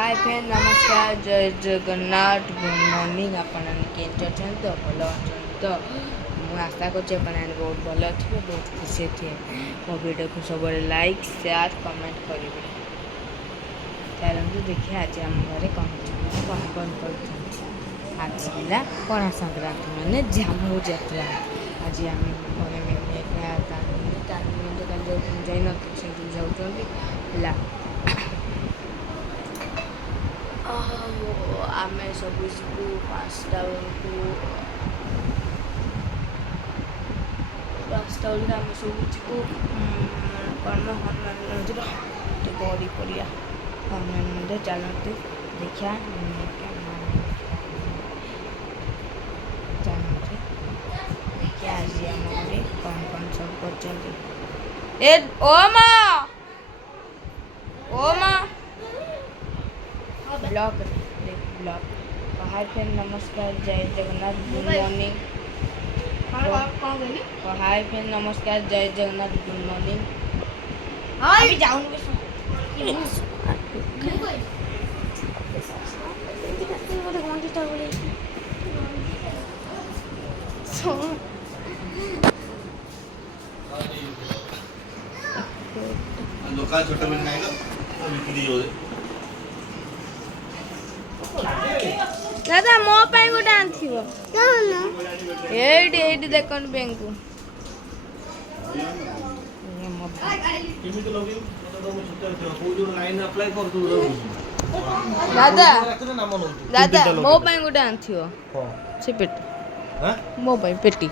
Hi friend नमस्कार जय Jagannath good morning आपण केमती अच्छा तो भल अच्छा तो मुझे आशा कर बहुत भल थे बहुत खुशी थे मो वीडियो को सब लाइक शेयर कमेंट करेंगे। चलते देखिए आज आम घर कौन कौन कर आज है पणा संक्रांति मैंने झामू यात्रा आज आम जाइन जाऊँ आम सब जीवु 5टा बेलू आम सब जीवु कौन हनुमान मंदिर गड़ी पड़िया हनुमान मंदिर चलते देखा चलते देखिए आज आम घर कौन सब कर ब्लॉग ब्लॉग हाय फ्रेंड नमस्कार जय Jagannath good morning hi friend नमस्कार जय जगन्नाथ गुड मॉर्निंग अभी जाऊँ दुकान छोटा बन नहीं लो बिक्री हो दादा मो पाई गोटे आनथिबो एडी देखन बैंक केमिति लगे को जो लाइन अप्लाई कर दो दादा मो पाई गोटे आनथिबो से पेटी हां मो पाई पेटी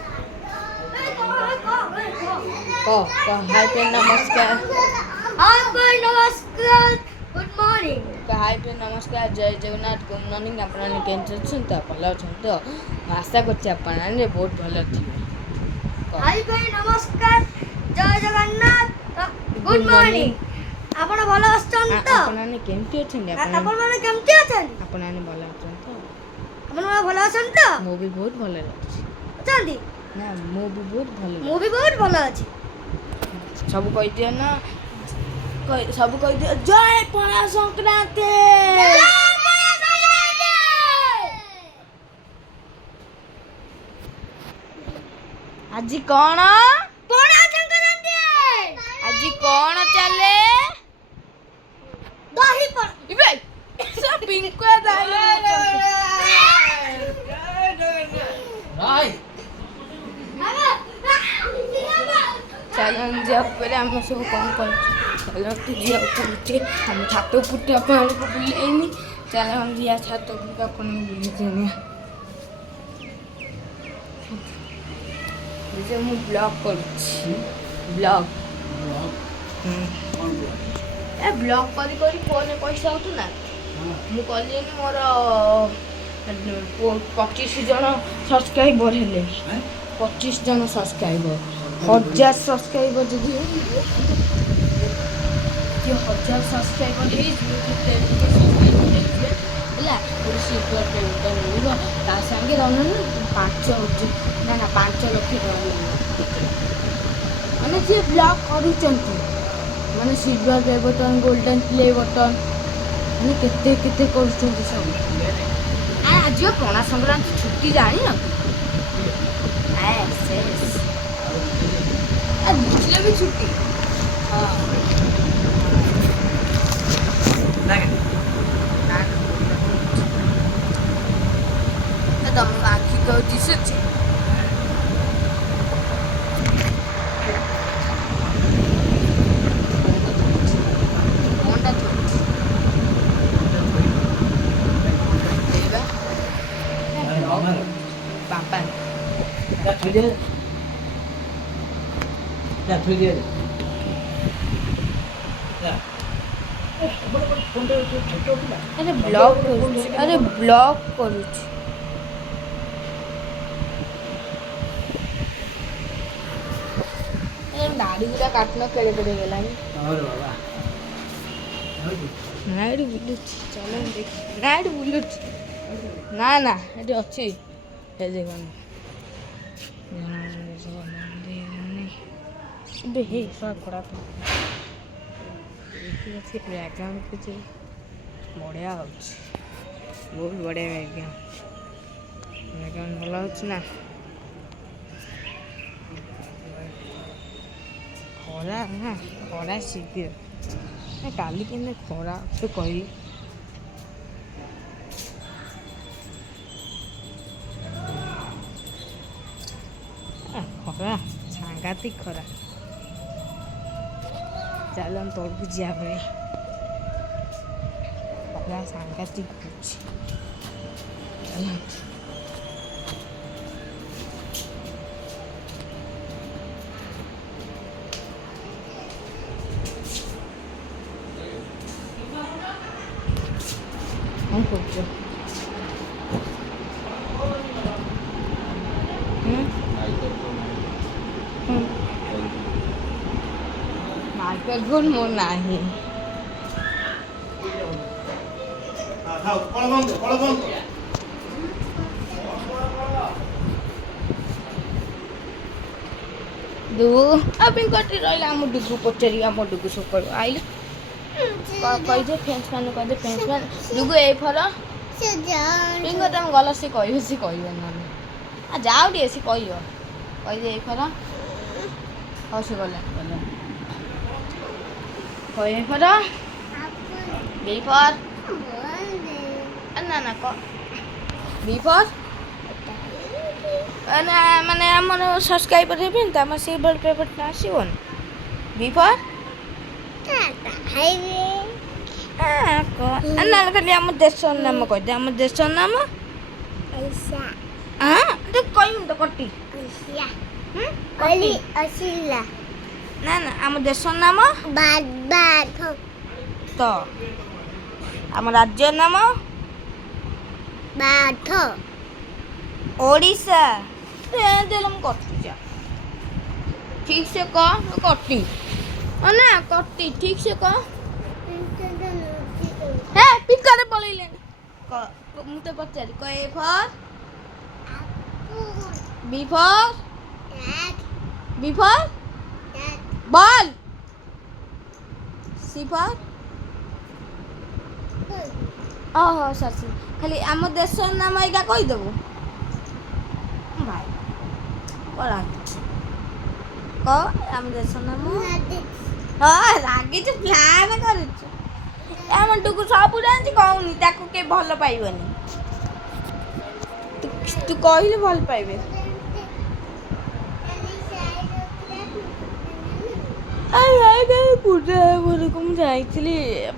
हाय फ्रेंड नमस्कार गुड मॉर्निंग हाय फ्रेंड नमस्कार जय जगन्नाथ गुड मॉर्निंग आपण केमती अछंत भल अछंत आशा करछि आपण बहुत भल थिबे। हाय फ्रेंड नमस्कार जय जगन्नाथ गुड मॉर्निंग आपण भल अछंत आपण केमती अछंत आपण केमती अछंत आपण भल अछंत आपण भल अछंत मो भी बहुत भल अछि अछंती ना मो भी बहुत भल अछि सब कहि दिया ना सब कहि दिया जय पणा संक्रांति आज कौन पणा संक्रांति आज कौन चले दही पर इबे सब पिंको दाई चलन जब आम सब कौन कर चलते झील उठे हम छात पुटे अपन को बुलेनी चल हम दिया छात पुटे अपन बुलेनी जे मु ब्लॉग करछि ब्लॉग ए ब्लॉग करी फोन पैसा उठू ना मु कहली मोर 25 जन सब्सक्राइबर हेले 25 जन सब्सक्राइबर 1000 सब्सक्राइबर जदि 1000 सब्सक्राइबर है सिल्वर पेमेंट मिल सागे रन 5 ना 5 लाख मैंने जी ब्लॉग कर मैंने silver play button golden play button मैंने केते कर सब आज पणा संक्रांति छुट्टी जानी न बुझले भी छुट्टी तुम आखि तो दिशुच पापा अरे ब्लॉग करुच दाढ़ी गुला काटना केड़े केड़े गेलानी नाइट बुलुच चलो देख नाइट बुलुच ना ना एटी अछि हे देखन बे हे सब खराब देखिए बैकग्राउंड कुछ ବଢ଼ିଆ ହେଉଛି ବହୁତ ବଢ଼ିଆ ମ୍ୟାଗି ଭଲ ହେଉଛି ନା ଖରା ନା ଖରା ଶୀଘ୍ର କାଲି କେମିତି ଖରା ତୁ କହିଲି ଖରା ସାଂଘାତିକ ଖରା ଚାଲ ଆମେ ତଳକୁ ଯିବା ପାଇଁ ଖରା ସାଂଘାତିକ ହେଉଛି କ'ଣ କରୁଛ ମାଇକ୍ରୋଫୋନ୍ ମୋର ନାହିଁ ଡୁଗୁ ଆଉ ପିଙ୍କଟି ରହିଲା ଆମ ଡୁଗୁ ପଚାରିବା ଆମ ଡୁଗୁ ସକାଳୁ ଆଇଲେ କହିଦେ ଫ୍ରେଣ୍ଡସ୍ ମାନଙ୍କୁ କହିଦେ ଫ୍ରେଣ୍ଡସ୍ ମାନେ ଡୁଗୁ ଏଇ ଫର ପିଙ୍କ ତମେ ଗଲ ସେ କହିବେ ସେ କହିବ ନହେଲେ ଆଉ ଯାଉ ଟିକେ ସେ କହିବ କହିଦେ ଏଇ ଫର ହଉ ସେ ଗଲା ଗଲା ଏଇ ଫର ବି ଫର ନା କ ବି ଫର ମାନେ ଆମର ସବସ୍କ୍ରାଇବର ହେବେନି ତ ଆମର ସେଇ ବଲ୍ ପେପରଟା ଆସିବନି ବି ଫର ନା ଖାଲି ଆମ ଦେଶର ନାମ କହିଦେ ଆମ ଦେଶର ନାମ ତୁ କହିବୁ ତ କଟି ନା ନା ଆମ ଦେଶର ନାମ ତ ଆମ ରାଜ୍ୟର ନାମ ଓଡ଼ିଶା ଦେଲେ ମୁଁ କଟି ଠିକ ସେ କହ କଟି ନା କଟି ଠିକ ସେ କହ ହେ ପିକାରେ ପଳେଇଲେଣି ମୁଁ ତ ପଚାରି କ ଏ ଫର ବି ଫର ବଲ୍ ସି ଫର ଓହୋ ସରି ଖାଲି ଆମ ଦେଶର ନାମ ଏଇଟା କହିଦେବୁ ଭାଇ କ ଆମ ଦେଶର ନାମ ହଁ ରାଗିଛୁ ପ୍ଲାନ୍ କରୁଛୁ ଆମ ଟୁକୁ ସବୁ ଜାଣିଛି କହୁନି ତାକୁ କେହି ଭଲ ପାଇବନି ତୁ କହିଲେ ଭଲ ପାଇବେ ପୂଜା ଘରକୁ ମୁଁ ଯାଇଥିଲି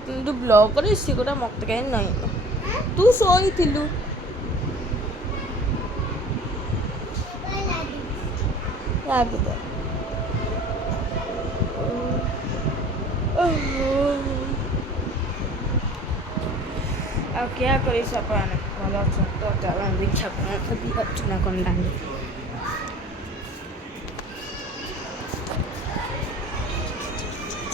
ଯୋଉ ବ୍ଲଗରେ ସେ ଗୋଟା ମତେ କାହିଁ ନାହିଁ ତୁ ଶୋଇଥିଲୁ ଆଉ क्या करी सपना ଭଲ ଅଛନ୍ତି ତ ଚାଲ ଦେଖିବା କ'ଣ ଅଛନ୍ତି ନା କ'ଣ